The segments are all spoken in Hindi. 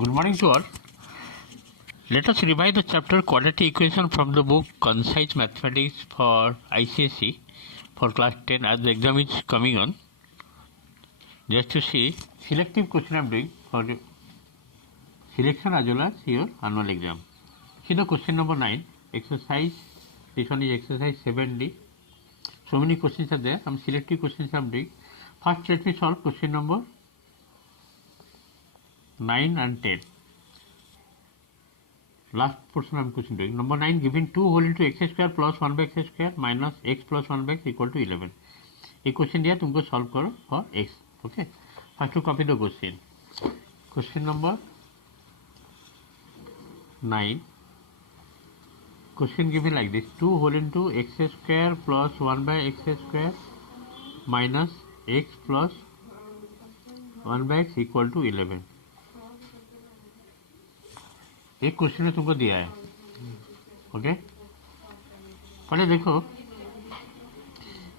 Good morning to all. Let us revise the chapter quadratic equation from the book Concise Mathematics for ICSE for class 10 as the exam is coming on. Just to see selective question I am doing for selection as well as your annual exam. See the question number 9, exercise, this one is exercise 7D. So many questions are there, some selective questions I am doing. First let me solve question number 9 and 10. Last portion I am question doing. Number 9, given 2 whole into x square plus 1 by x square minus x plus 1 by x equal to 11. ये क्वेश्चन दिया तुमको सॉल्व करो for x. Okay, first to copy the question. Question number 9. Question given like this, 2 whole into x square plus 1 by x square minus x plus 1 by x equal to 11. एक क्वेश्चन ने तुमको दिया है. ओके, पहले देखो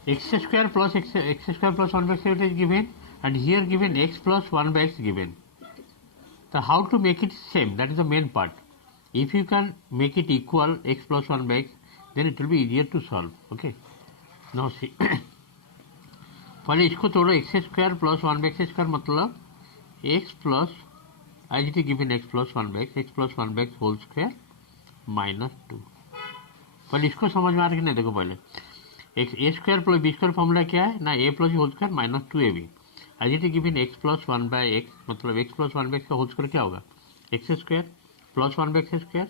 x square plus x square plus 1 by x is given and here given x plus 1 by x given. तो how to make it same, that is the main part. If you can make it equal x plus 1 by x then it will be easier to solve. Okay, now see पहले इसको तोड़ो. X square plus 1 by x square मतलब x प्लस as it is given x plus 1 by x plus 1 by x whole square minus 2. पहले इसको समझ में आ रहा है कि नहीं. देखो पहले x a square plus b square formula क्या है ना, a plus whole square minus 2ab. as it is given x plus 1 by x मतलब x plus 1 by x का होल स्क्वायर क्या होगा, x square plus 1 by x square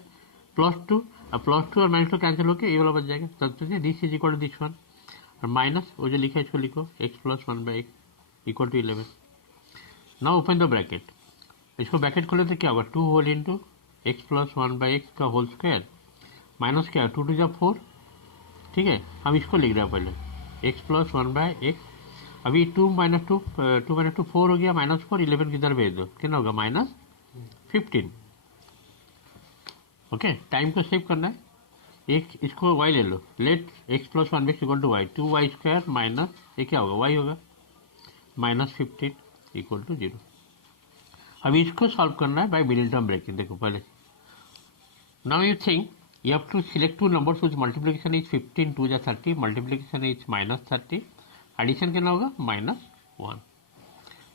plus 2 और प्लस 2 और माइनस 2 कैंसिल होकर ये वाला बच जाएगा. तब this is equal to this one और माइनस वो जो लिखा है इसको लिखो x plus 1 by x equal to 11. Now open the bracket. इसको ब्रैकेट खोले तो क्या होगा, 2 whole into x plus 1 by x का होल स्क्वायर माइनस क्या है 2 टू 4. ठीक है, हम इसको लिख रहे हैं पहले एक्स प्लस 1 बाई एक्स. अभी 2 माइनस 2 4 हो गया माइनस 4. 11 किधर भेज दो, कितना होगा माइनस 15. ओके, टाइम को सेव करना है. एक इसको वाई ले लो. Let x plus 1 by x equal to y. 2y square minus ये क्या होगा वाई होगा माइनस 15 इक्वल टू 0. अभी इसको सॉल्व करना है बाय मिडिल टर्म ब्रैकेट. देखो पहले now you think you have to select two numbers which multiplication is 15 2 जा 30, मल्टीप्लिकेशन इज माइनस 30, एडिशन कितना होगा माइनस 1.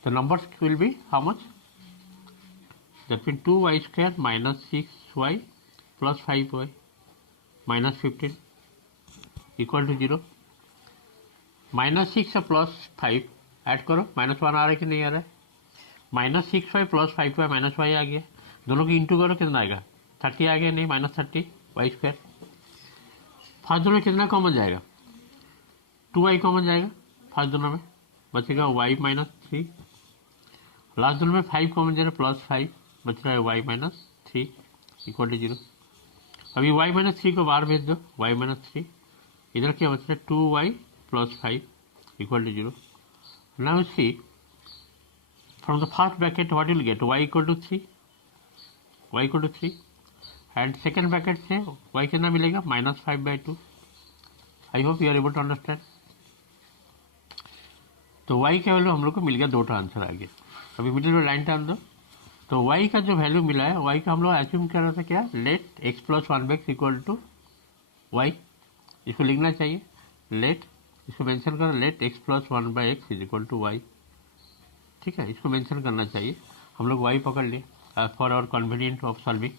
तो numbers will be how much, that mean 2y square minus 6y plus 5y minus 15 equal to 0. Minus 6 और प्लस 5 ऐड करो, माइनस 1 आ रहा है कि नहीं आ रहा है. Minus 6y plus 5y minus y आ गया. दोनों की इंटू करो कितना आएगा 30 आ गया नहीं माइनस 30 y स्क्वायर. फर्स्ट दोनों में कितना कॉमन जाएगा 2y कॉमन जाएगा. फर्स्ट दोनों में बचेगा y माइनस 3. लास्ट दोनों में 5 कॉमन जाएगा प्लस 5 बच रहा है y माइनस 3 इक्वल टू 0. अभी y माइनस 3 को बाहर भेज दो, y माइनस 3. इधर क्या बच रहा है 2y plus 5 equal to 0. Now see from the first bracket what you will get, y equal to 3, y equal to 3 and second bracket से y कितना मिलेगा minus 5 by 2. I hope you are able to understand. तो y का वैल्यू हम लोग को मिल गया, 2 आंसर आ गया. अभी मिडिल में लाइन टान दो. तो y का जो वैल्यू मिला है y का हम लोग एज्यूम कर रहे थे क्या, let x plus 1 by x equal to y. इसको लिखना चाहिए लेट, इसको मेंशन करो let x plus 1 by x is equal to y. ठीक है, इसको मेंशन करना चाहिए. हम लोग y पकड़ लिए for our convenient of solving.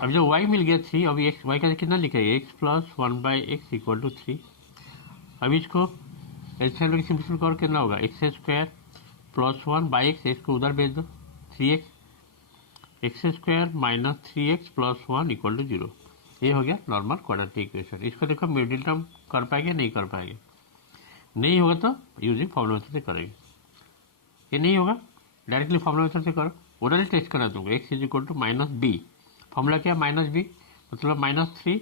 अब जो y मिल गया 3, अभी x y का कितना लिखा है x plus 1 by x equal to 3. अभी इसको एलसीएम सिंपल कर कितना होगा x square plus 1 by x. इसको उधर भेज दो 3x x square minus 3x plus 1 equal to 0. ये हो गया नॉर्मल क्वाड्रेटिक इक्वेशन. इसको देखो मिडिल टर्म कर पाएंगे नहीं कर पाएंगे. नहीं होगा तो यूजिंग फॉर्मूला मेथड से करेंगे. ये नहीं होगा डायरेक्टली फॉर्मूला मेथड से करो. उधर टेस्ट करना तुमको x is equal to minus b. Formula क्या है माइनस बी मतलब माइनस 3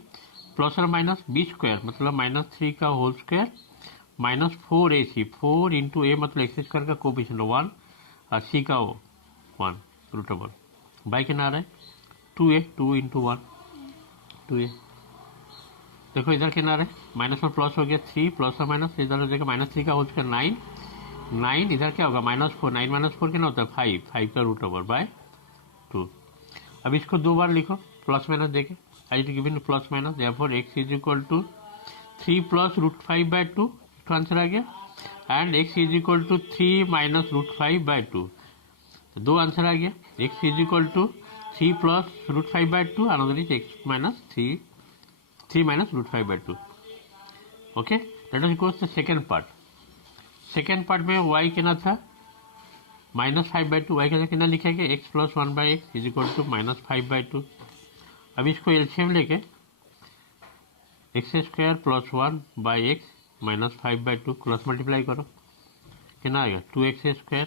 प्लस और माइनस बी स्क्वायर मतलब माइनस 3 का whole square minus 4ac. 4 into a मतलब एक्स स्क्वायर का कोफिशिएंट 1 और सी का 1 रूट ओवर बाई कितना आ रहा है 2a. 2 into 1 2a. देखो इधर कितना आ रहा है माइनस और प्लस हो गया 3 प्लस और माइनस इधर हो जाएगा माइनस 3 का होल स्क्वायर 9 इधर क्या होगा माइनस 4. 9 माइनस 4 कितना होता है 5 का रूट ओवर बाय अब इसको 2 बार लिखो प्लस माइनस देके, I it given plus minus, therefore x is equal to 3 plus root 5/2, इसका आंसर आ गया, and x is equal to 3 minus root 5/2, तो 2 आंसर आ गया। x is equal to 3 plus root 5/2, another is x minus 3 minus root 5/2। Okay, let us go to second part. Second part में y कितना था -5/2, y का कितना लिखा गया x plus 1/x is equal to -5/2। अब इसको एलसीएम लेके x² plus 1/x -5/2 cross multiply करो, कितना आएगा 2x²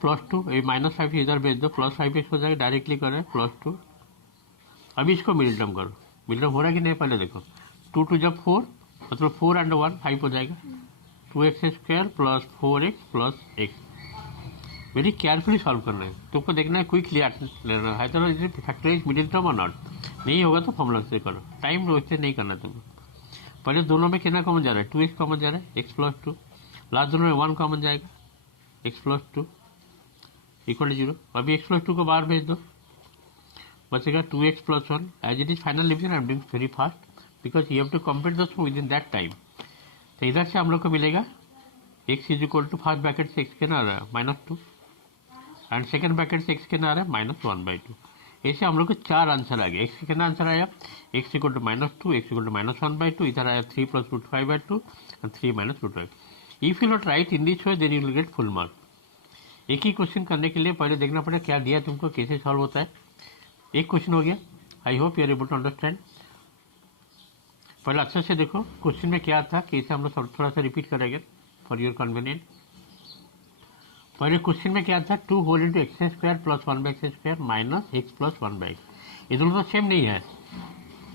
प्लस 2, ये -5 इधर भेज दो, प्लस 5x हो जाएगा, डायरेक्टली करें +2। अभी इसको मिडिल टर्म करो, मिडिल टर्म हो रहा है कि नहीं पहले देखो, 2 2 जब 4 मतलब 4 and 1 5 हो जाएगा, 2x² plus 4x plus x। Very carefully solve करना है, तुमको देखना है क्विकली लेना है, तो फैक्टराइज मिडिल टर्म और नॉट, नहीं होगा तो फॉर्मूला से करो, टाइम वेस्ट नहीं करना तुमको। पहले दोनों में कितना कॉमन जा रहा है 2x कॉमन जा रहा है, x प्लस 2, लास्ट दोनों में 1 कॉमन जाएगा, x प्लस 2 इक्वल टू 0। अभी x प्लस 2 को बाहर भेज दो, बचेगा 2x plus 1, as it is final division I am doing very fast because you have to complete this within that time. तो इधर से हम लोग को मिलेगा x is equal to first bracket से x कितना आ रहा है -2 एंड सेकंड ब्रैकेट से x कितना आ रहा है -1/2। ऐसे हम लोग को 4 आंसर आ गया। x कितना आंसर आया x equal to -2, x equal to -1/2, इधर आया 3 plus root 5/2 and 3 minus root 5। If you not write in this way then you will get full mark. एक ही क्वेश्चन करने के लिए पहले देखना पड़ेगा क्या दिया तुमको, कैसे सॉल्व होता है। एक क्वेश्चन हो गया, I hope you are able to understand. पहले अच्छे से देखो क्वेश्चन में क्या था, कैसे हम लोग थोड़ा सा रिपीट करेंगे फॉर योर कन्वीनियंट। पहले क्वेश्चन में क्या था 2 whole into x² plus 1/x² minus x plus 1/x, ये दोनों तो सेम नहीं है।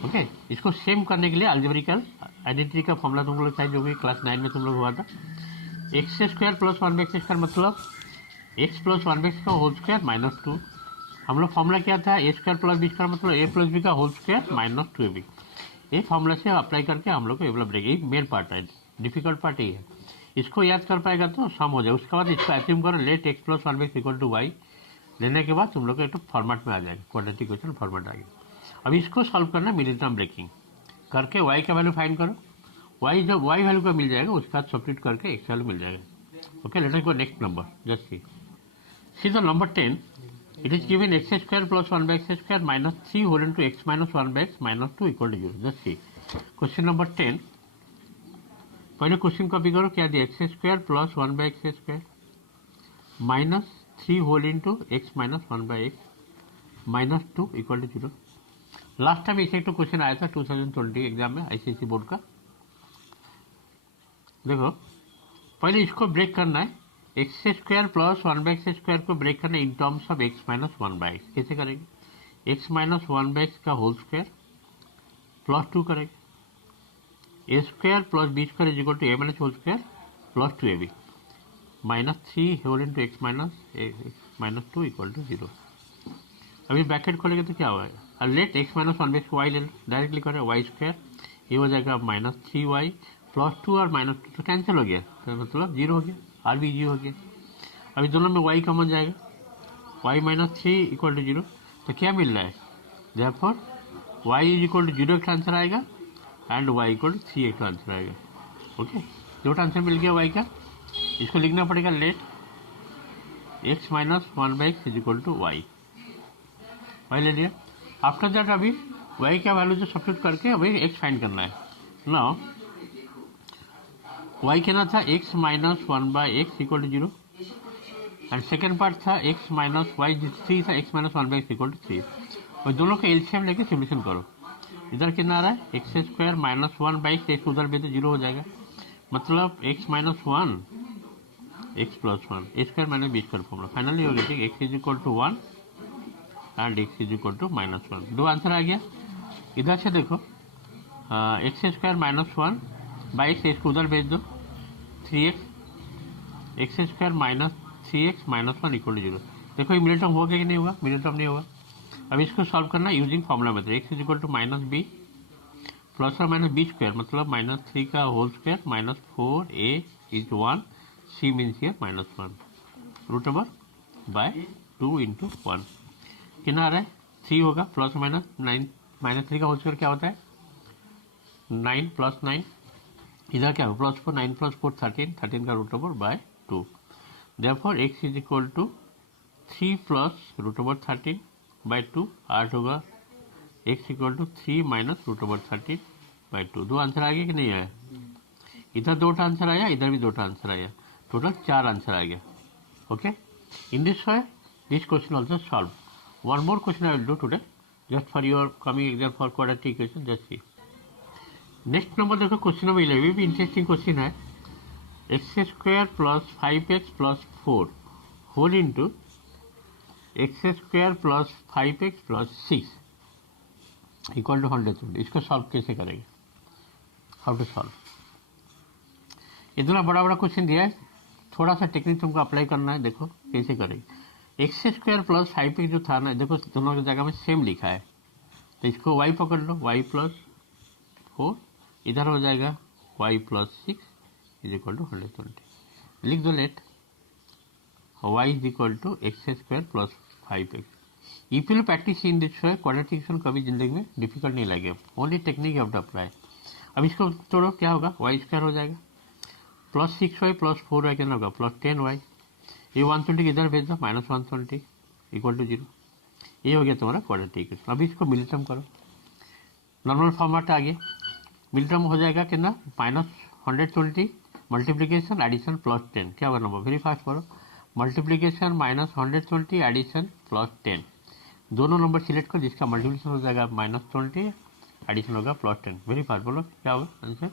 ओके, इसको सेम करने के लिए अलजेब्रिकल आइडेंटिटी का फॉर्मूला तुम लोग चाहिए, जो कि क्लास 9 में तुम लोग हुआ था। x² प्लस 1/x² मतलब x प्लस 1/x का होल स्क्वायर -2। हम लोग फॉर्मूला क्या था a² प्लस b² मतलब a प्लस b का होल स्क्वायर -2ab। ये फॉर्मूला से अप्लाई करके हम लोग को एवलप रहेगी। मेन पार्ट है, डिफिकल्ट पार्ट ही है। इसको याद कर पाएगा तो सम हो जाए। उसके बाद इसको एज्यूम करो let x plus 1/x equal to y, लेने के बाद तुम लोग को एक फॉर्मेट में आ जाएगा, क्वाड्रेटिक इक्वेशन फॉर्मेट आ गया। अब इसको सॉल्व करना मिडिल टर्म ब्रेकिंग करके y का वैल्यू फाइंड करो। y जब y वैल्यू का मिल जाएगा उसके बाद सब्स्टिट्यूट करके x वैल्यू मिल जाएगा। Okay, let us go next number. Just see the number 10, it is given x² plus 1/x² minus 3 whole into x minus 1/x minus 2 equal to 0. Just see question number 10। पहले क्वेश्चन कॉपी करो, क्या दिया x² plus 1/x² minus 3 whole into x minus 1/x minus 2 equal to 0। Last time ऐसे तो क्वेश्चन आया था 2020 एग्जाम में आईसीएसई बोर्ड का। देखो पहले इसको ब्रेक करना है, x² प्लस 1/x² को ब्रेक करना है in terms of x minus 1/x। कैसे करेंगे, x माइनस 1/x का होल स्क्वायर प्लस 2 करेंगे, a² plus b² is equal to a minus whole square plus 2ab minus 3 whole into x minus 2 equal to 0। अभी ब्रैकेट खोलेंगे तो क्या होगा, लेट x माइनस 1/x को y ले लो, डायरेक्टली करें y², ये हो जाएगा माइनस 3y प्लस 2 और माइनस 2 तो कैंसिल हो गया, तो मतलब 0 हो गया, आर भी 0 हो गया। अभी दोनों में y कॉमन जाएगा, y माइनस 3 इक्वल टू 0, तो क्या मिल रहा है, therefore y is equal to 0 का आंसर आएगा एंड y इक्वल टू 3 का आंसर आएगा। ओके, दो आंसर मिल गया y का। इसको लिखना पड़ेगा let x minus 1/x is equal to y ले लिया। आफ्टर दैट अभी y का वैल्यू जो सब्स्टिट्यूट करके अभी x फाइंड करना है। नाउ y कितना था x minus 1/x equal to 0 and second part था x माइनस y 3 था, x minus 1/x equal to 3, और दोनों का एलसीएम लेके सॉल्यूशन करो। इधर कितना आ रहा है x² माइनस 1/x, x उधर भी तो 0 हो जाएगा, मतलब x minus 1 x plus 1 a² minus b² formula finally हो गया x is equal to 1 and x is equal to minus 1। दो आंसर आ गया। इधर से देखो x² माइनस 1/x, x को उधर भेज दो 3x, x² minus 3x minus 1 equal to 0। देखो ये मिडिल टर्म होगा कि नहीं होगा, मिडिल टर्म नहीं होगा। अब इसको सॉल्व करना using formula method, x is equal to minus B plus और माइनस b² मतलब माइनस 3 का whole square minus 4a is 1, c means here minus 1 root over by 2 into 1। कितना आ रहा है 3 होगा प्लस माइनस 9 -3 का होल स्क्वायर क्या होता है 9 + 9 इधर क्या होगा +4 9 + 4 13 13 का root over by 2 therefore x is equal to 3 + root over 13 by 2 8 होगा x equal to 3 - root over 13 by 2 दो आंसर आ गया कि नहीं आया इधर 2 आंसर आया इधर भी 2 आंसर आया टोटल 4 आंसर आ गया okay in this way this question also solve one more question I will do today just for your coming exam for quadratic equation just see next number देखो क्वेश्चन नंबर 11 भी इंटरेस्टिंग क्वेश्चन है x² + 5x + 4 whole into x² + 5x + 6 equal to 100 इसको सॉल्व कैसे करेंगे हाउ टू सॉल्व इतना बड़ा बड़ा क्वेश्चन दिया है थोड़ा सा टेक्निक तुमको अप्लाई करना है देखो कैसे करेंगे x² + 5x जो था ना देखो दोनों की जगह में सेम लिखा है तो इसको y पकड़ लो y + 4 इधर हो जाएगा y + 6 इज इक्वल टू 120 लिख दो let y is equal to x² + 5x if you practice in this way quadratic equation कभी जिंदगी में डिफिकल्ट नहीं लगेगा only technique you have to apply अब इसको तोड़ो क्या होगा y² हो जाएगा +6y + 4y कितना होगा +10y ये 120 इधर भेज दो -120 इक्वल टू 0 ये हो गया तुम्हारा क्वाड्रेटिक इक्वेशन अभी इसको मिलटर्म करो नॉर्मल फॉर्मेट आ गया मिलटर्म हो जाएगा कितना -120 मल्टीप्लीकेशन एडिशन +10 क्या होगा नंबर वेरी फास्ट करो मल्टीप्लीकेशन -120 एडिशन +10 दोनों नंबर सिलेक्ट करो जिसका मल्टीप्लीकेशन हो जाएगा -20 एडिशन होगा +10 वेरी फास्ट बोलो क्या होगा answer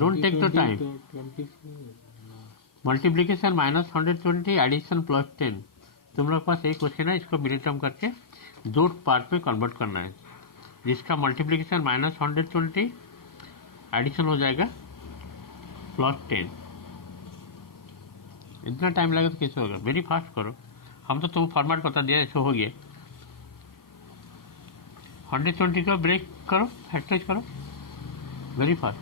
Don't take the time. Multiplication -120 addition +10 तुम लोग के पास एक क्वेश्चन है इसको मिनिटम करके 2 पार्ट में कन्वर्ट करना है जिसका मल्टीप्लीकेशन -120 एडिशन हो जाएगा +10 इतना टाइम लगेगा तो कैसे होगा वेरी फास्ट करो हम तो तुम फॉर्मेट बता दिया ऐसे हो गया 120 का ब्रेक करो फैक्टराइज करो वेरी फास्ट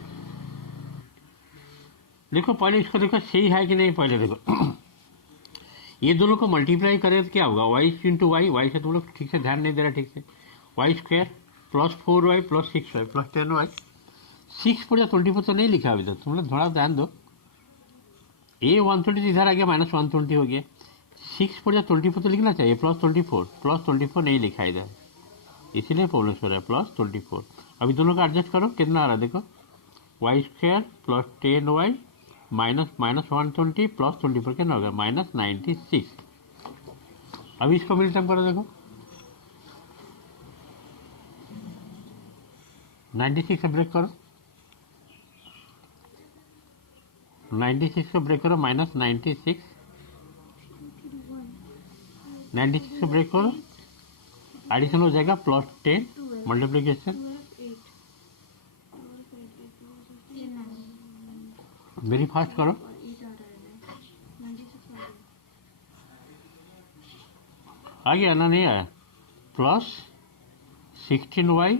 देखो पहले इसको देखो सही है कि नहीं पहले देखो ये दोनों को मल्टीप्लाई करें तो क्या होगा y × y से तुम लोग ठीक से ध्यान नहीं दे रहा ठीक से y² + 4y + 6y + 10y 6 पर 24 तो नहीं लिखा अभी तक तुम लोग थोड़ा ध्यान दो ये 120 इधर आ गया -120 हो गया 6 पर 24 तो लिखना चाहिए +24 नहीं लिखा इधर इसीलिए प्रॉब्लम हो रहा है +24 अभी दोनों का एडजस्ट करो कितना आ रहा है देखो y² + 10y -120 + 24 कितना होगा -96 अभी इसको मिलटर्म करो देखो 96 से ब्रेक करो 96 से ब्रेक करो -96 96 से ब्रेक करो एडिशन हो जाएगा +10 मल्टीप्लीकेशन वेरी फास्ट करो आ गया ना नहीं आया +16y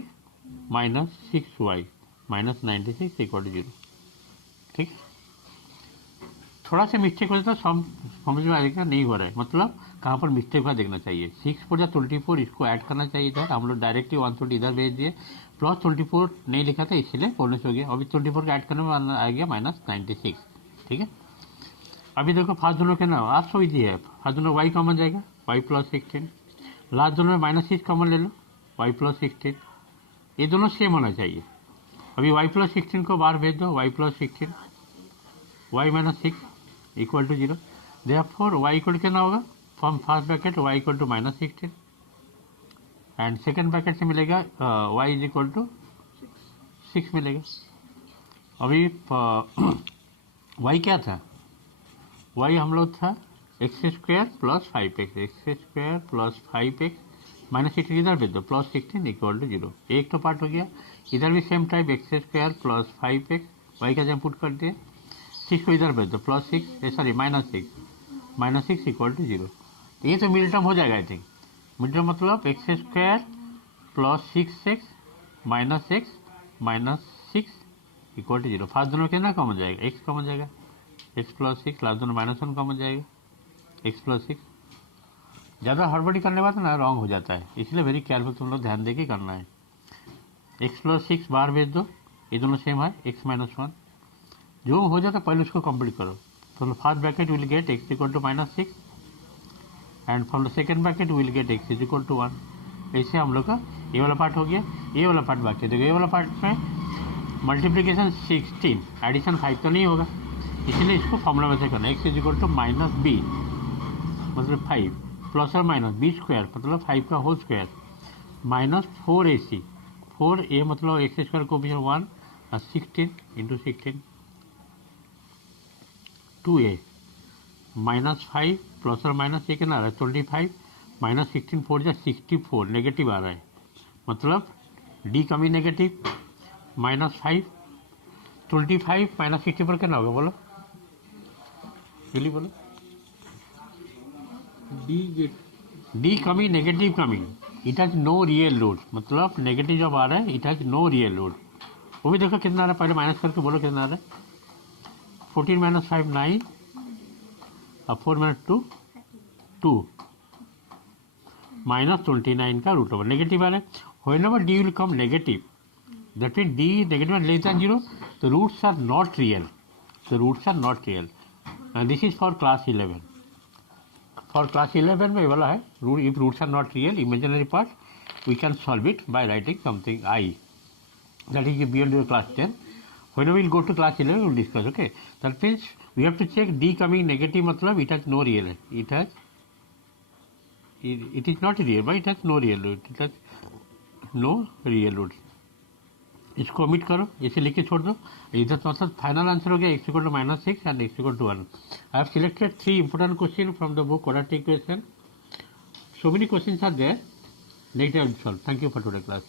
-6y -96 इक्वल टू 0 ठीक थोड़ा सा मिस्टेक हो जाता समझ में आएगा नहीं हो रहा है मतलब कहाँ पर मिस्टेक हुआ देखना चाहिए 6 पर 24 इसको ऐड करना चाहिए था हम लोग डायरेक्टली 120 इधर भेज दिए +24 नहीं लिखा था इसलिए बोनस हो गया अभी 24 का ऐड करने में आ गया -96 ठीक है अभी देखो फास्ट दोनों के ना आज सो इजी है फास्ट दोनों y कॉमन जाएगा y + 16 लास्ट दोनों में -6 कॉमन ले लो y + 16 ये दोनों सेम होना चाहिए अभी y + 16 को बाहर भेज दो y + 16 y - 6 equal to 0 therefore y equal कितना होगा from first bracket y equal to -16 and second bracket से मिलेगा y इज इक्वल टू 6 मिलेगा अभी y क्या था y हम लोग था x² + 5x x² + 5x -16 इधर भेज दो +16 इक्वल टू 0 एक तो पार्ट हो गया इधर भी same type x² + 5x y का जब पुट कर दिए 6 को इधर भेज दो +6 सॉरी -6 इक्वल टू 0 ये तो मिड टर्म हो जाएगा आई थिंक मिड टर्म मतलब x² + 6x -x -6 equal to 0 fast दोनों कितना कम हो जाएगा x कम हो जाएगा एक्स प्लस सिक्स लास्ट दोनों -1 कॉमन जाएगा, एक्स प्लस सिक्स। ज़्यादा हड़बड़ी करने के बाद ना रॉन्ग हो जाता है, इसलिए वेरी केयरफुल तुम लोग ध्यान दे के करना है। एक्स प्लस सिक्स बाहर भेज दो, ये दोनों सेम है, एक्स -1 जो हो जाता है पहले उसको कंप्लीट करो। तो first bracket will get x equal to -6 and from the second bracket will get x is equal to 1। ऐसे हम लोग का ये वाला पार्ट हो गया, ये वाला पार्ट बाकी है। देखो ये वाला पार्ट में मल्टीप्लीकेशन 16, एडिशन 5 तो नहीं होगा, इसलिए इसको फॉर्मूला में से करना है। X is equal to -b मतलब 5 प्लस और माइनस b स्क्वायर मतलब 5 का whole square minus 4ac, 4a मतलब एक्स स्क्वायर कोफिशिएंट 1 और 16 इंटू 16 2a -5 प्लस और माइनस ये कितना आ रहा है 25 -16 4 जा 64 नेगेटिव आ रहा है, मतलब डी कमी नेगेटिव -5 25 -64 कितना होगा बोलो जल्दी बोलो। डी कमी नेगेटिव कमी, it has no real load, मतलब नेगेटिव जब आ रहा है it has no real load. वो भी देखो कितना आ रहा है, पहले माइनस करके बोलो कितना आ रहा है। 14 - 5 9 और 4 - 2 2 -29 का रूट ओवर नेगेटिव आ रहा है। Whenever D will come negative that mean D negative and less than 0, the roots are not real, the roots are not real. This is for class 11। For class 11 में वाला है root, if roots are not real imaginary part we can solve it by writing something I, that is beyond your class 10. When we will go to class 11 we will discuss, okay. That means we have to check d coming negative मतलब it has no real, it is not real but it has no real load, it has no real load। इसको ओमिट करो, इसे लिख के छोड़ दो। इधर तो मतलब फाइनल आंसर हो गया x इक्वल टू -6 एंड x equal to 1। I have selected 3 important question from the book quadratic equation, so many questions are there, later I will solve। Thank you for today class।